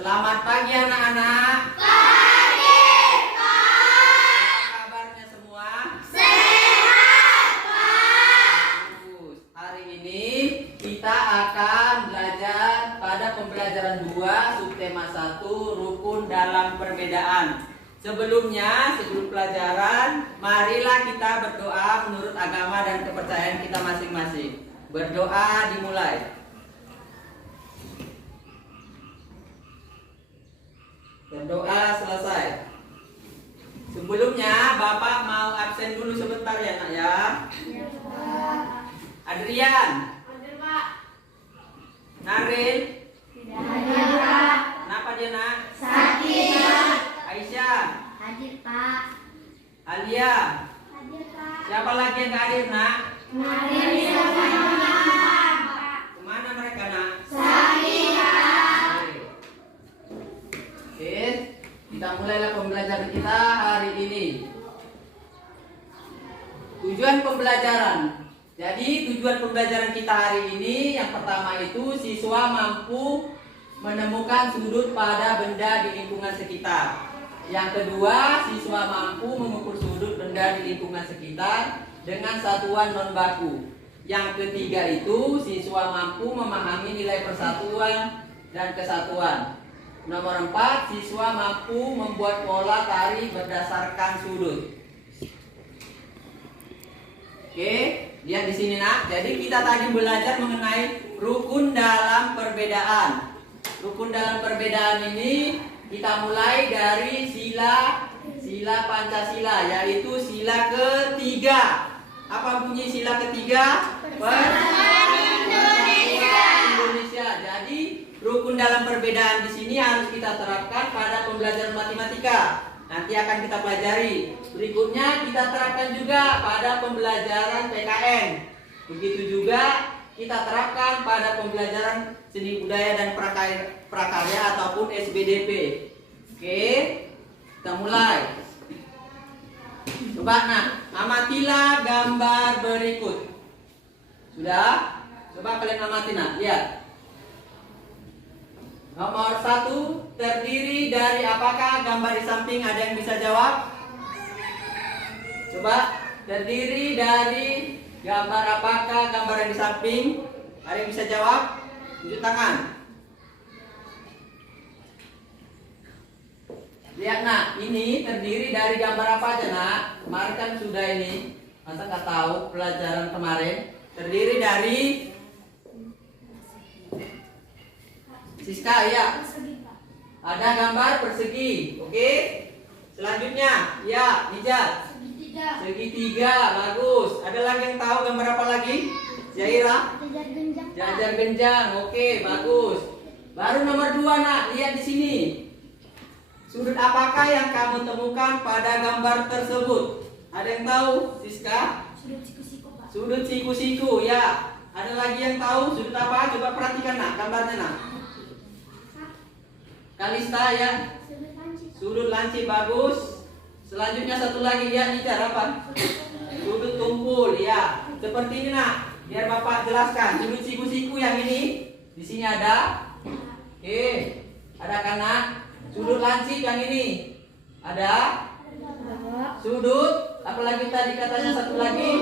Selamat pagi anak-anak. Pagi, Pak. Apa kabarnya semua? Sehat, Pak. Bagus. Hari ini kita akan belajar pada pembelajaran 2 subtema 1 rukun dalam perbedaan. Sebelum pelajaran, marilah kita berdoa menurut agama dan kepercayaan kita masing-masing. Berdoa dimulai. Berdoa selesai. Sebelumnya Bapak mau absen dulu sebentar ya nak ya. Ya, Pak. Adrian, Hadir, Pak. Naril, Tidak hadir, Pak. kenapa dia nak? Sakit, Pak. Aisyah, Hadir, Pak. Alia, Hadir, Pak. siapa lagi yang gak hadir nak? Hadir, Pak. Kemana mereka nak? Sakit, Pak. Oke, kita mulailah pembelajaran kita hari ini. Tujuan pembelajaran. Jadi tujuan pembelajaran kita hari ini yang pertama itu siswa mampu menemukan sudut pada benda di lingkungan sekitar. Yang kedua, siswa mampu mengukur sudut benda di lingkungan sekitar dengan satuan non baku. Yang ketiga itu siswa mampu memahami nilai persatuan dan kesatuan. Nomor 4, siswa mampu membuat pola tari berdasarkan sudut. Oke, lihat di sini nak. Jadi kita tadi belajar mengenai rukun dalam perbedaan. Rukun dalam perbedaan ini kita mulai dari sila Pancasila, yaitu sila ketiga. Apa bunyi sila ketiga? Persatuan Indonesia. Jadi rukun dalam perbedaan di sini harus kita terapkan pada pembelajaran matematika. Nanti akan kita pelajari. Berikutnya kita terapkan juga pada pembelajaran PKN. Begitu juga kita terapkan pada pembelajaran seni budaya dan prakarya ataupun SBDP. Oke, kita mulai. Coba nak, amatilah gambar berikut. Sudah? Coba kalian amati nak, lihat. Nomor 1 terdiri dari apakah? Gambar di samping ada yang bisa jawab? Coba, terdiri dari gambar apakah? Gambar yang di samping ada yang bisa jawab? Tunjuk tangan. Lihat nak, ini terdiri dari gambar apa aja nak? Kemarin kan sudah ini, masa nggak tahu pelajaran kemarin? Terdiri dari Siska, ya. Ada gambar persegi, oke. Selanjutnya, ya, Nijat. Segitiga. Segitiga, bagus. Ada lagi yang tahu gambar apa lagi? Zaira. Jajar genjang, Pak. Jajar genjang, oke, bagus. Baru nomor 2 nak, lihat di sini. Sudut apakah yang kamu temukan pada gambar tersebut? Ada yang tahu, Siska? Sudut siku-siku, Pak. Sudut siku-siku, ya. Ada lagi yang tahu sudut apa? Coba perhatikan nak, gambarnya nak. Kalista, ya. Sudut lancip. Sudut lancip, bagus. Selanjutnya satu lagi, ya, Nijar apa? Sudut tumpul, ya. Seperti ini nak. Biar Bapak jelaskan. Sudut siku-siku yang ini di sini ada. Oke. Ada kan nak? Sudut lancip yang ini ada. Sudut apalagi tadi katanya satu lagi?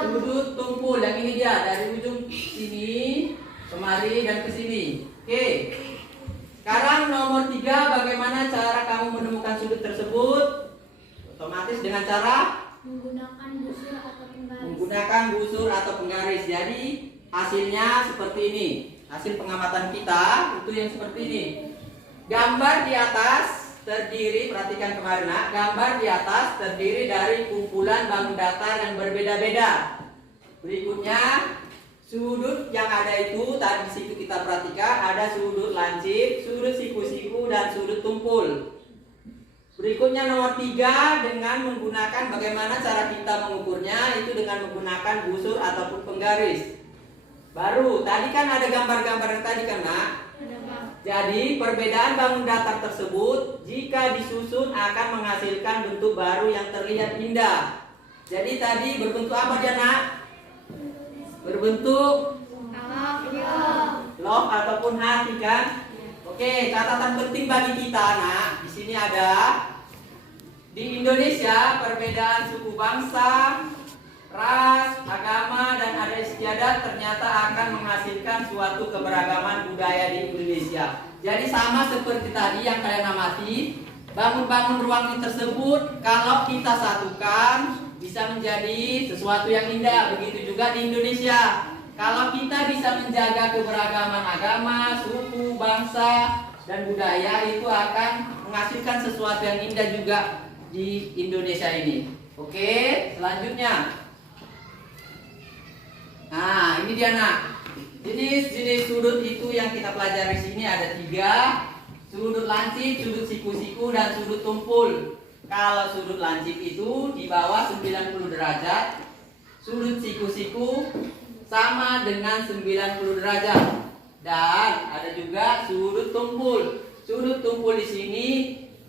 Sudut tumpul yang ini dia dari ujung sini kemari dan ke sini. Oke. Sekarang nomor 3, bagaimana cara kamu menemukan sudut tersebut? Otomatis dengan cara Menggunakan busur atau penggaris. menggunakan busur atau penggaris. Jadi hasilnya seperti ini. Hasil pengamatan kita itu yang seperti ini. Gambar di atas terdiri, perhatikan kemarin nak, gambar di atas terdiri dari kumpulan bangun datar yang berbeda-beda. Berikutnya sudut yang ada itu tadi di situ kita perhatikan ada sudut lancip, sudut siku-siku dan sudut tumpul. Berikutnya nomor 3 dengan menggunakan bagaimana cara kita mengukurnya itu dengan menggunakan busur ataupun penggaris. Baru tadi kan ada gambar-gambar yang tadi kan nak. Jadi perbedaan bangun datar tersebut jika disusun akan menghasilkan bentuk baru yang terlihat indah. Jadi tadi berbentuk apa dia nak? Berbentuk love ataupun hati kan? Oke. Oke, catatan penting bagi kita, nah, di sini ada di Indonesia perbedaan suku bangsa, ras, agama, dan adat istiadat ternyata akan menghasilkan suatu keberagaman budaya di Indonesia. Jadi sama seperti tadi yang kalian amati, bangun-bangun ruang tersebut kalau kita satukan bisa menjadi sesuatu yang indah. Begitu juga di Indonesia. Kalau kita bisa menjaga keberagaman agama, suku, bangsa, dan budaya, itu akan menghasilkan sesuatu yang indah juga di Indonesia ini. Oke, selanjutnya. Nah, ini dia nak. Jenis-jenis sudut itu yang kita pelajari di sini ada 3. Sudut lancip, sudut siku-siku, dan sudut tumpul. Kalau sudut lancip itu di bawah 90 derajat. Sudut siku-siku sama dengan 90 derajat. Dan ada juga sudut tumpul. Sudut tumpul di sini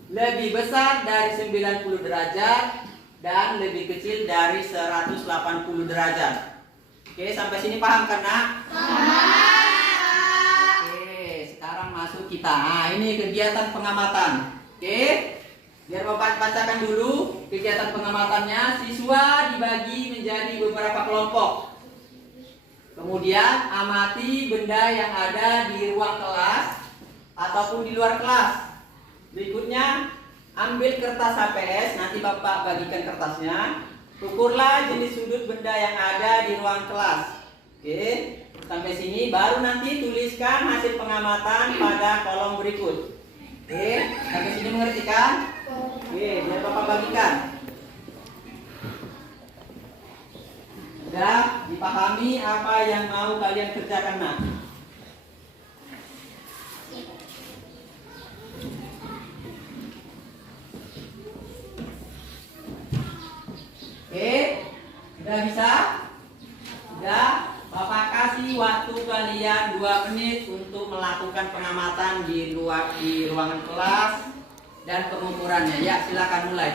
lebih besar dari 90 derajat dan lebih kecil dari 180 derajat. Oke, sampai sini paham kan, Nak? Paham. Oke, sekarang masuk kita. Nah, ini kegiatan pengamatan. Oke, biar Bapak bacakan dulu kegiatan pengamatannya. Siswa dibagi menjadi beberapa kelompok. Kemudian amati benda yang ada di ruang kelas ataupun di luar kelas. Berikutnya, ambil kertas HPS, nanti Bapak bagikan kertasnya. Ukurlah jenis sudut benda yang ada di ruang kelas. Oke, sampai sini baru nanti tuliskan hasil pengamatan pada kolom berikut. Oke, sampai sini mengerti kan? Oke, biar Bapak bagikan. Sudah dipahami apa yang mau kalian kerjakan, Nak? Oke, sudah bisa? Sudah, Bapak kasih waktu kalian 2 menit untuk melakukan pengamatan di ruangan kelas dan pengukurannya. Ya, silakan mulai.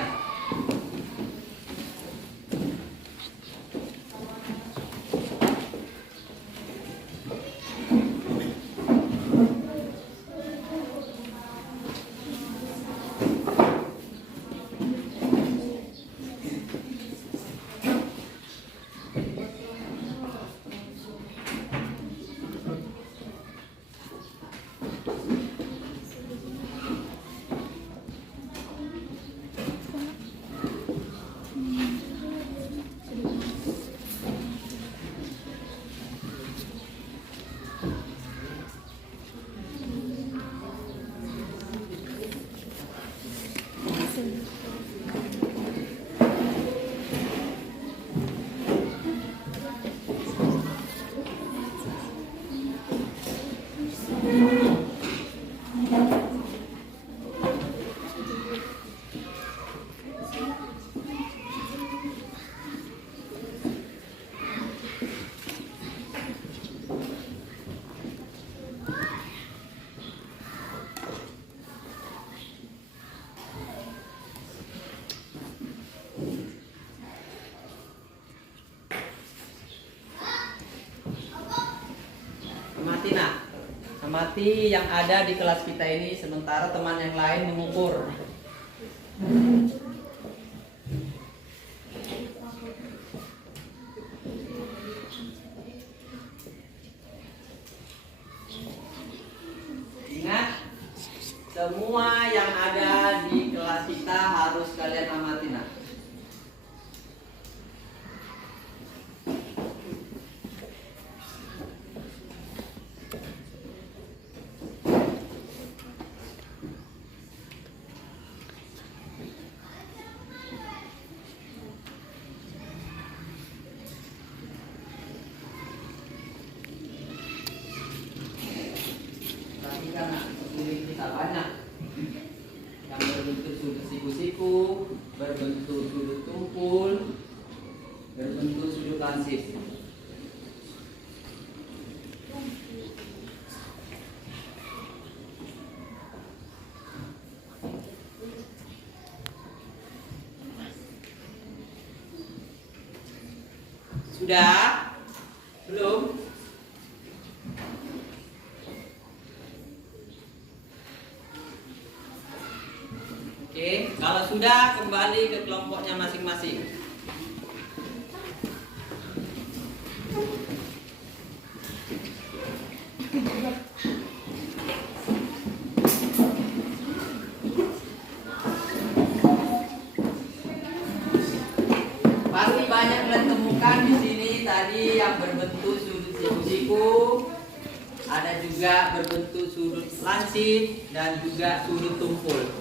Amati yang ada di kelas kita ini sementara teman yang lain mengukur. Ingat, semua yang ada di kelas kita harus kalian amati, Nak. Kita banyak yang berbentuk sudut siku-siku, berbentuk sudut tumpul, berbentuk sudut lansip. Sudah? Belum? Oke, kalau sudah kembali ke kelompoknya masing-masing. Pasti banyak kalian temukan di sini tadi yang berbentuk sudut siku-siku, ada juga berbentuk sudut lancip dan juga sudut tumpul.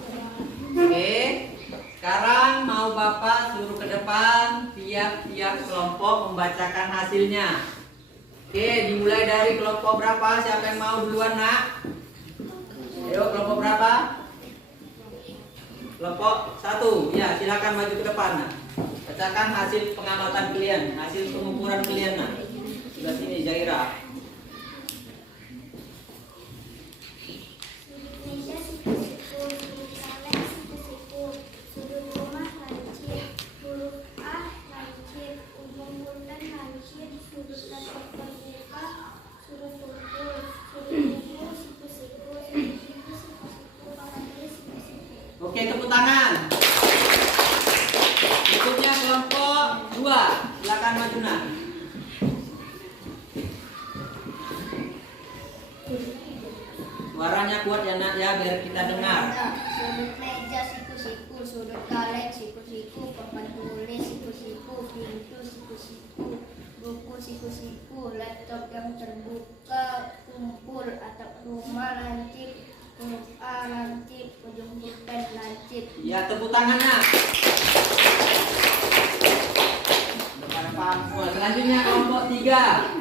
Oke, sekarang mau Bapak suruh ke depan tiap-tiap kelompok membacakan hasilnya. Oke, dimulai dari kelompok berapa? Siapa yang mau duluan, Nak? Ayo, kelompok berapa? Kelompok 1. Ya, silakan maju ke depan, Nak. Bacakan hasil pengamatan kalian, hasil pengukuran kalian, Nak. Sebelah sini, Jaira. Sudut meja siku-siku, sudut kaleng siku-siku, sudut rumah lancip, huruf A lancip, ujung pulpen lancip, sudut laptop terbuka, sudut tumpul, sudut buku siku-siku, sudut buku siku-siku, papan tulis siku-siku. Oke, tepuk tangan. Berikutnya kelompok 2. Silakan maju, Nak. Suaranya kuat ya, Nak, ya, biar kita dengar. Sudut meja siku-siku, sudut kaleng siku-siku, papan tulis siku-siku, pintu siku-siku, buku siku-siku, laptop yang terbuka, tumpul, atap rumah lancip, huruf A lancip, ujung pulpen lancip. Ya, tepuk tangan, Nak. Udah pada paham semua. Selanjutnya kelompok 3.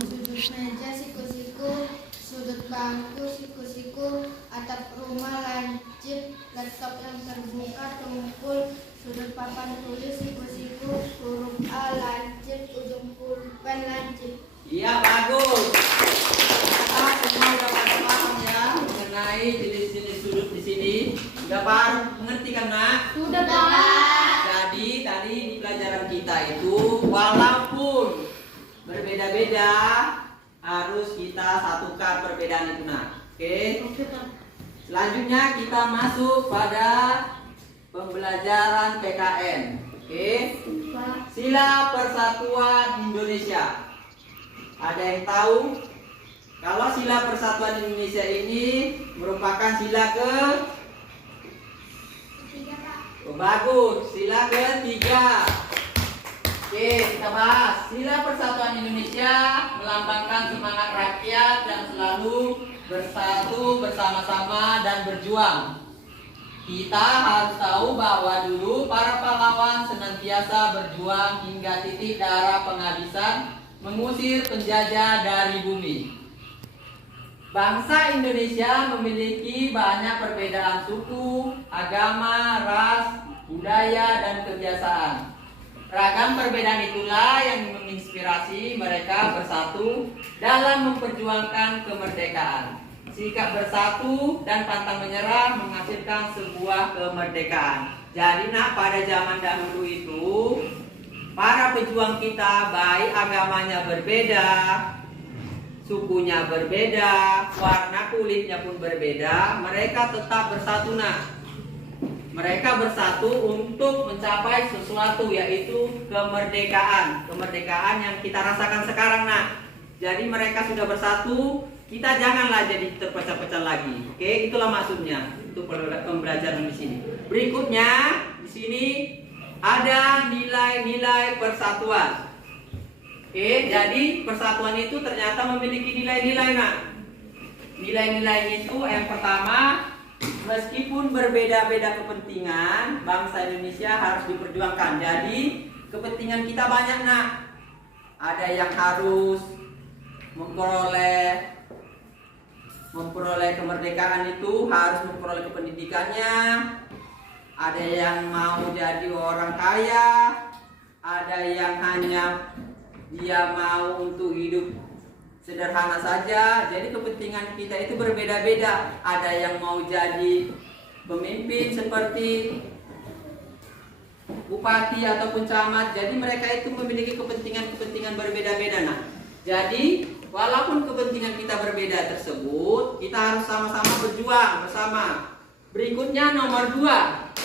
Sudut meja siku-siku, sudut bangku siku-siku, atap rumah lancip, laptop yang terbuka, tumpul, sudut papan tulis siku-siku, huruf A lancip, ujung pulpen lancip. Iya, bagus. Kita semua udah pada paham ya mengenai jenis-jenis sudut di sini. Udah paham, mengerti kan, Nak? Sudah, Pak. Jadi tadi di pelajaran kita itu walaupun berbeda-beda harus kita satukan perbedaan itu, Nak. Oke. Selanjutnya kita masuk pada pembelajaran PKN. Oke. Sila Persatuan Indonesia. Ada yang tahu? Kalau sila Persatuan Indonesia ini merupakan sila ke? Oh, bagus, sila ketiga. Oke, kita bahas. Sila Persatuan Indonesia melambangkan semangat rakyat dan selalu bersatu bersama-sama dan berjuang. Kita harus tahu bahwa dulu para pahlawan senantiasa berjuang hingga titik darah penghabisan mengusir penjajah dari bumi. Bangsa Indonesia memiliki banyak perbedaan suku, agama, ras, budaya, dan kebiasaan. Ragam perbedaan itulah yang menginspirasi mereka bersatu dalam memperjuangkan kemerdekaan. Sikap bersatu dan pantang menyerah menghasilkan sebuah kemerdekaan. Jadi, Nak, pada zaman dahulu itu para pejuang kita baik agamanya berbeda, sukunya berbeda, warna kulitnya pun berbeda, mereka tetap bersatu, Nak. Mereka bersatu untuk mencapai sesuatu, yaitu kemerdekaan. Kemerdekaan yang kita rasakan sekarang, Nak. Jadi mereka sudah bersatu, kita janganlah jadi terpecah-pecah lagi. Oke, itulah maksudnya. Itu pembelajaran di sini. Berikutnya di sini ada nilai-nilai persatuan. Oke, jadi persatuan itu ternyata memiliki nilai-nilai, Nak. Nilai-nilai itu yang pertama, meskipun berbeda-beda kepentingan, bangsa Indonesia harus diperjuangkan. Jadi kepentingan kita banyak, Nak. Ada yang harus memperoleh kemerdekaan, itu harus memperoleh kependidikannya. Ada yang mau jadi orang kaya, ada yang hanya dia mau untuk hidup sederhana saja. Jadi kepentingan kita itu berbeda-beda. Ada yang mau jadi pemimpin seperti bupati ataupun camat. Jadi mereka itu memiliki kepentingan-kepentingan berbeda-beda. Nah, jadi walaupun kepentingan kita berbeda tersebut, kita harus sama-sama berjuang bersama. Berikutnya nomor 2,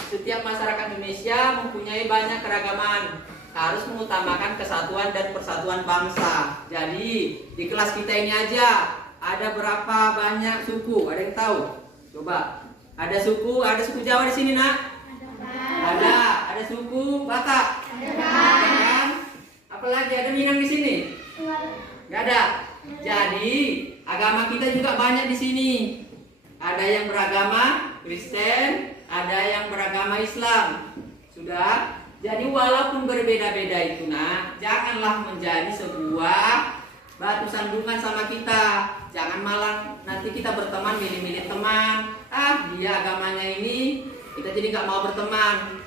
setiap masyarakat Indonesia mempunyai banyak keragaman, harus mengutamakan kesatuan dan persatuan bangsa. Jadi di kelas kita ini aja ada berapa banyak suku? Ada yang tahu? Coba. Ada suku Jawa di sini, Nak? Ada suku Batak? Ada. Apalagi ada Minang di sini? Nggak ada. Jadi agama kita juga banyak di sini. Ada yang beragama Kristen, ada yang beragama Islam. Sudah. Jadi walaupun berbeda-beda itu, Nak, janganlah menjadi sebuah batu sandungan sama kita. Jangan malah nanti kita berteman milih-milih teman. Dia agamanya ini, kita jadi nggak mau berteman.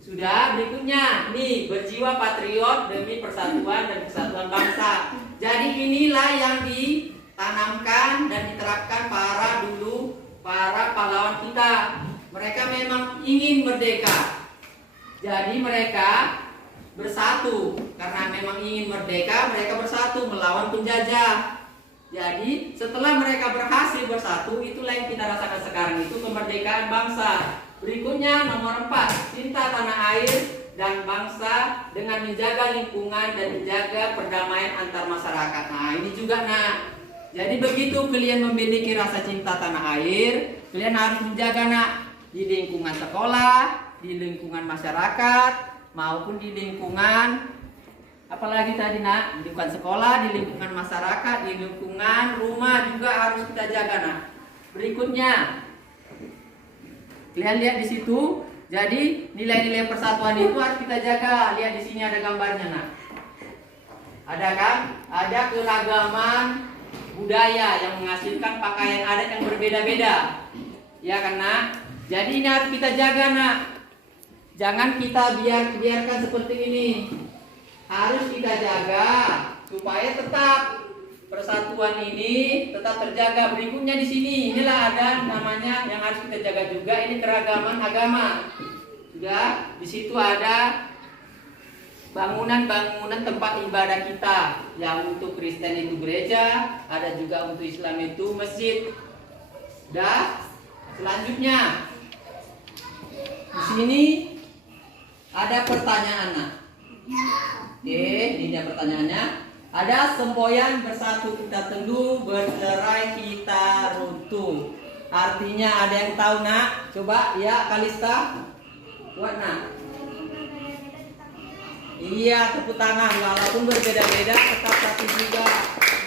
Sudah, berikutnya nih, berjiwa patriot demi persatuan dan kesatuan bangsa. Jadi inilah yang ditanamkan dan diterapkan para pahlawan kita. Mereka memang ingin merdeka. Jadi mereka bersatu. Karena memang ingin merdeka, mereka bersatu melawan penjajah. Jadi setelah mereka berhasil bersatu, itulah yang kita rasakan sekarang, itu kemerdekaan bangsa. Berikutnya nomor 4, cinta tanah air dan bangsa dengan menjaga lingkungan dan menjaga perdamaian antar masyarakat. Nah ini juga, Nak. Jadi begitu kalian memiliki rasa cinta tanah air, kalian harus menjaga, Nak, di lingkungan sekolah, di lingkungan masyarakat, maupun di lingkungan apalagi tadi, Nak, di lingkungan sekolah, di lingkungan masyarakat, di lingkungan rumah juga harus kita jaga, Nak. Berikutnya, kalian lihat di situ. Jadi nilai-nilai persatuan itu harus kita jaga. Lihat di sini ada gambarnya, Nak. Ada kan? Ada keragaman budaya yang menghasilkan pakaian adat yang berbeda-beda. Ya kan, Nak? Jadi ini harus kita jaga, Nak. Jangan kita biarkan seperti ini. Harus kita jaga supaya tetap persatuan ini tetap terjaga. Berikutnya di sini, inilah ada namanya yang harus kita jaga juga, ini keragaman agama. Sudah, di situ ada bangunan-bangunan tempat ibadah kita. Yang untuk Kristen itu gereja, ada juga untuk Islam itu masjid. Sudah, selanjutnya di sini ada pertanyaan, Nak. Oke, ini dia pertanyaannya. Ada semboyan bersatu kita teduh, bercerai kita runtuh. Artinya ada yang tahu, Nak? Coba ya, Kalista. Buat, Nak. Iya, tepuk tangan. Walaupun berbeda-beda tetap satu juga.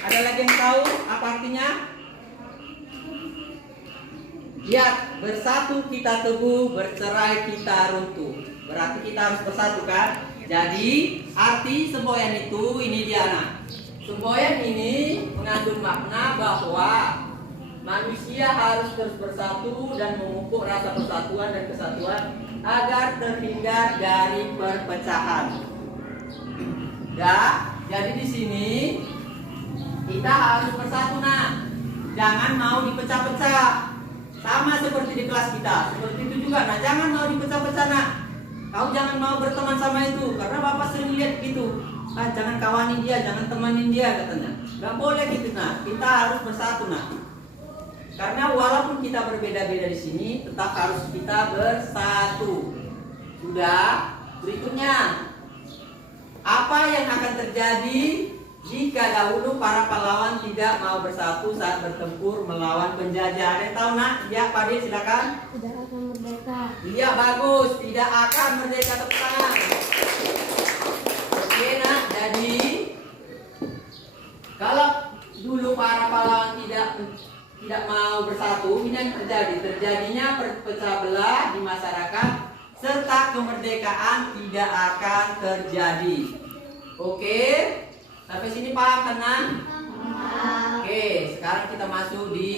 Ada lagi yang tahu apa artinya? Lihat, bersatu kita teguh, bercerai kita runtuh. Berarti kita harus bersatu, kan? Jadi arti semboyan itu ini dia, Nak. Semboyan ini mengandung makna bahwa manusia harus terus bersatu dan memupuk rasa persatuan dan kesatuan agar terhindar dari perpecahan. Ya, jadi di sini kita harus bersatu, Nak. Jangan mau dipecah-pecah. Sama seperti di kelas kita. Seperti itu juga, Nah. Jangan mau dipecah-pecah, Nak. Kau jangan mau berteman sama itu, karena Bapak sering lihat gitu. Jangan kawani dia, jangan temanin dia, katanya. Gak boleh gitu, Nak. Kita harus bersatu, Nak. Karena walaupun kita berbeda-beda di sini, tetap harus kita bersatu. Sudah. Berikutnya, apa yang akan terjadi jika dahulu para pahlawan tidak mau bersatu saat bertempur melawan penjajah? Ada yang tahu, Nak? Ya, Pak Adi, silakan. Tidak akan merdeka. Iya, bagus. Tidak akan merdeka, tepuk tangan. Oke, Nak. Jadi kalau dulu para pahlawan tidak mau bersatu, ini yang terjadi. Terjadinya perpecah belah di masyarakat serta kemerdekaan tidak akan terjadi. Oke? Sampai sini paham, tenang? Oke, sekarang kita masuk di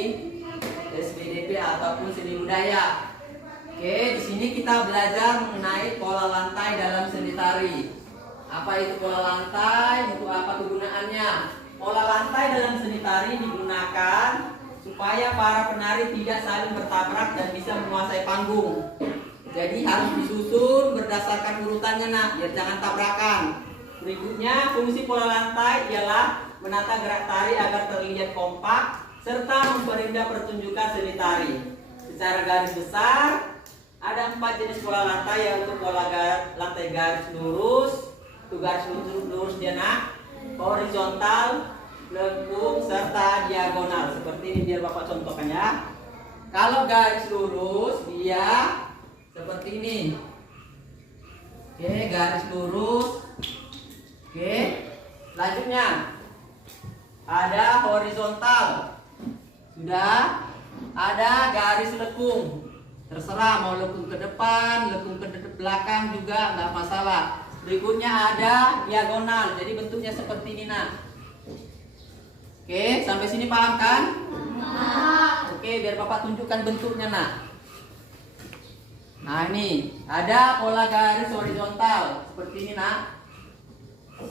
SBDP ataupun seni budaya. Oke, di sini kita belajar mengenai pola lantai dalam seni tari. Apa itu pola lantai? Untuk apa kegunaannya? Pola lantai dalam seni tari digunakan supaya para penari tidak saling bertabrak dan bisa menguasai panggung. Jadi harus disusun berdasarkan urutannya, Nak, biar jangan tabrakan. Berikutnya, fungsi pola lantai ialah menata gerak tari agar terlihat kompak serta memperindah pertunjukan seni tari. Secara garis besar, ada 4 jenis pola lantai, yaitu pola lantai garis lurus, itu garis lurus dia nak, horizontal, lengkung, serta diagonal. Seperti ini biar Bapak contohkan ya. Kalau garis lurus dia seperti ini. Oke, garis lurus. Oke, selanjutnya ada horizontal. Sudah. Ada garis lekung. Terserah mau lekung ke depan, lekung ke belakang juga nggak masalah. Berikutnya ada diagonal. Jadi bentuknya seperti ini nak. Oke, sampai sini paham kan? Oke, biar Bapak tunjukkan bentuknya nak. Nah ini ada pola garis horizontal seperti ini nak.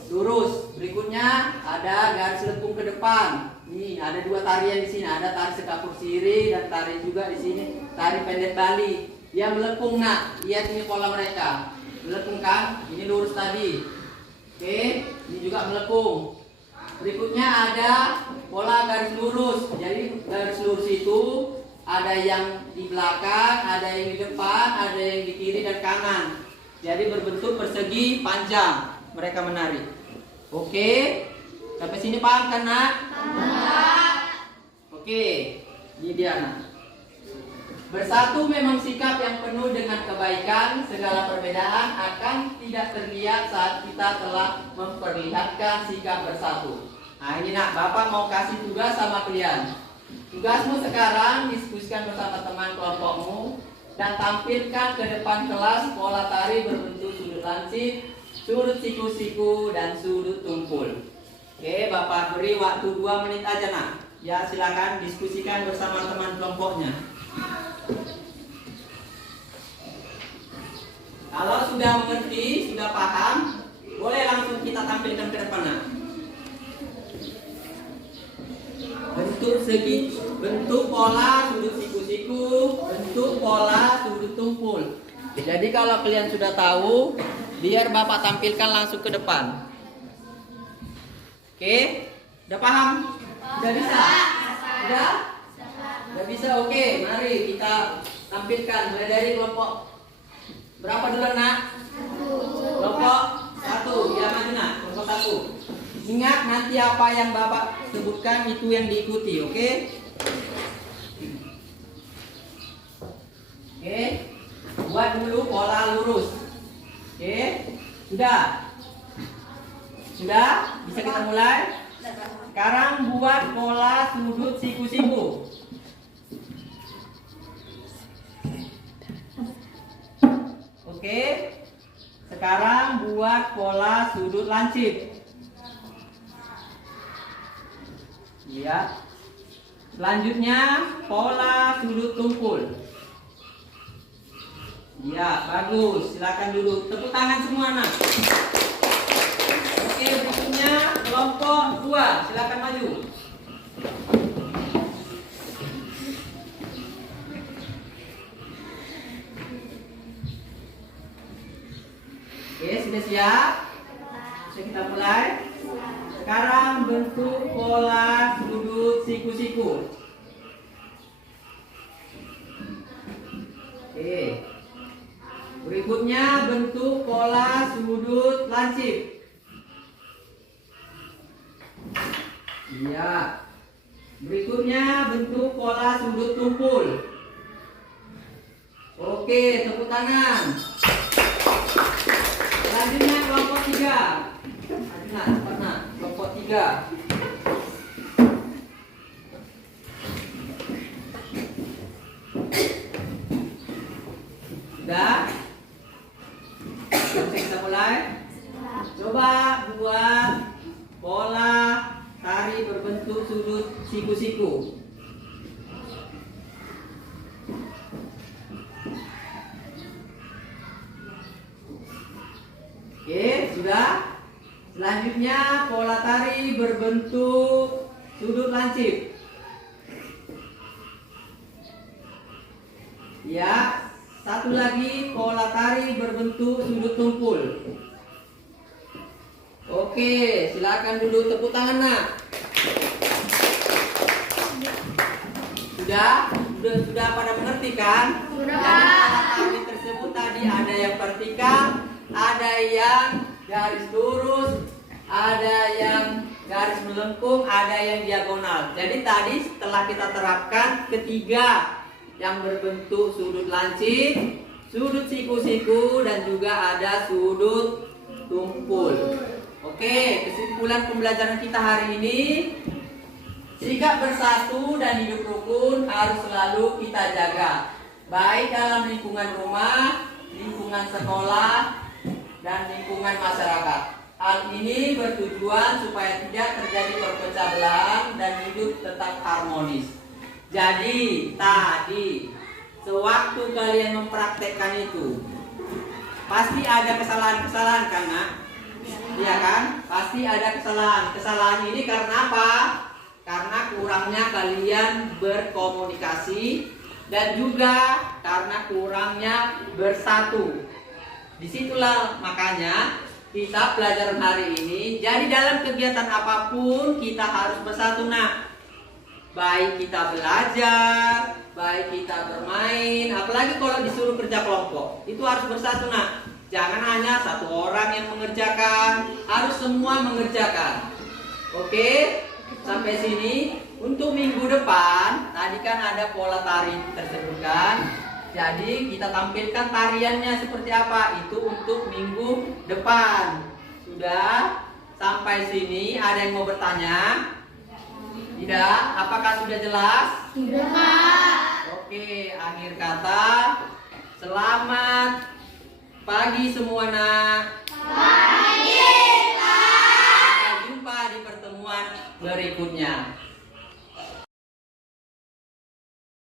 Lurus. Berikutnya ada garis lekung ke depan. Nih ada 2 tarian di sini. Ada tari sekapur siri dan tari juga di sini tari pendek Bali. Dia melekung nak. Lihat ini pola mereka. Melekung kan? Ini lurus tadi. Oke, ini juga melekung. Berikutnya ada pola garis lurus. Jadi garis lurus itu ada yang di belakang, ada yang di depan, ada yang di kiri dan kanan. Jadi berbentuk persegi panjang mereka menari. Oke, sampai sini paham kan nak? Oke, ini dia nak. Bersatu memang sikap yang penuh dengan kebaikan. Segala perbedaan akan tidak terlihat saat kita telah memperlihatkan sikap bersatu. Nah ini nak, Bapak mau kasih tugas sama kalian. Tugasmu sekarang diskusikan bersama teman kelompokmu dan tampilkan ke depan kelas pola tari berbentuk sudut lancip, sudut siku-siku, dan sudut tumpul. Oke, Bapak beri waktu 2 menit aja nak. Ya silakan diskusikan bersama teman kelompoknya. Kalau sudah mengerti, sudah paham, boleh langsung kita tampilkan ke depan nak. Bentuk segi, bentuk pola sudut siku-siku, bentuk pola sudut tumpul. Jadi kalau kalian sudah tahu, biar Bapak tampilkan langsung ke depan. Oke, udah paham? Udah bisa? Udah? Udah bisa? Oke, mari kita tampilkan. Mulai dari kelompok berapa dulu nak? Kelompok 1. Ya maju nak, kelompok 1. Ingat nanti apa yang Bapak sebutkan itu yang diikuti, oke? Oke, buat dulu pola lurus. Oke, sudah? Sudah? Bisa kita mulai? Sekarang buat pola sudut siku-siku. Oke, sekarang buat pola sudut lancip. Ya. Selanjutnya pola sudut tumpul. Ya, bagus. Silakan duduk. Tepuk tangan semua nak. Oke, berikutnya kelompok 2. Silakan maju. Oke, sudah siap? Bisa kita mulai? Sekarang bentuk pola sudut siku-siku. Oke. Berikutnya bentuk pola sudut lancip. Iya. Berikutnya bentuk pola sudut tumpul. Oke, tepuk tangan. Selanjutnya kelompok 3. Nah, cepat nak. Kelompok 3. Sudah? Bisa kita mulai? Coba buat pola tari berbentuk sudut siku-siku. Oke, sudah? Selanjutnya pola tari berbentuk sudut lancip. Ya, satu lagi pola tari berbentuk sudut tumpul. Oke. Oke, silakan dulu tepuk tangan nak. Sudah pada mengerti kan? Sudah, Jadi Pak. alat tari tersebut tadi ada yang vertikal, ada yang garis lurus, ada yang garis melengkung, ada yang diagonal. Jadi tadi setelah kita terapkan ketiga yang berbentuk sudut lancip, sudut siku-siku, dan juga ada sudut tumpul. Oke, kesimpulan pembelajaran kita hari ini, sikap bersatu dan hidup rukun harus selalu kita jaga, baik dalam lingkungan rumah, lingkungan sekolah, dan lingkungan masyarakat. Hal ini bertujuan supaya tidak terjadi perpecah belah dan hidup tetap harmonis. Jadi tadi sewaktu kalian mempraktekkan itu pasti ada kesalahan-kesalahan kan nak? Iya kan? Pasti ada kesalahan. Kesalahan ini karena apa? Karena kurangnya kalian berkomunikasi dan juga karena kurangnya bersatu. Disitulah makanya kita pelajaran hari ini. Jadi dalam kegiatan apapun kita harus bersatu nak. Baik kita belajar, baik kita bermain, apalagi kalau disuruh kerja kelompok, itu harus bersatu nak. Jangan hanya satu orang yang mengerjakan, harus semua mengerjakan. Oke, sampai sini. Untuk minggu depan, tadi kan ada pola tari tersebut kan. Jadi kita tampilkan tariannya seperti apa, itu untuk minggu depan. Sudah sampai sini, ada yang mau bertanya? Tidak? Apakah sudah jelas? Sudah, Pak. Oke, akhir kata, selamat pagi semua nak.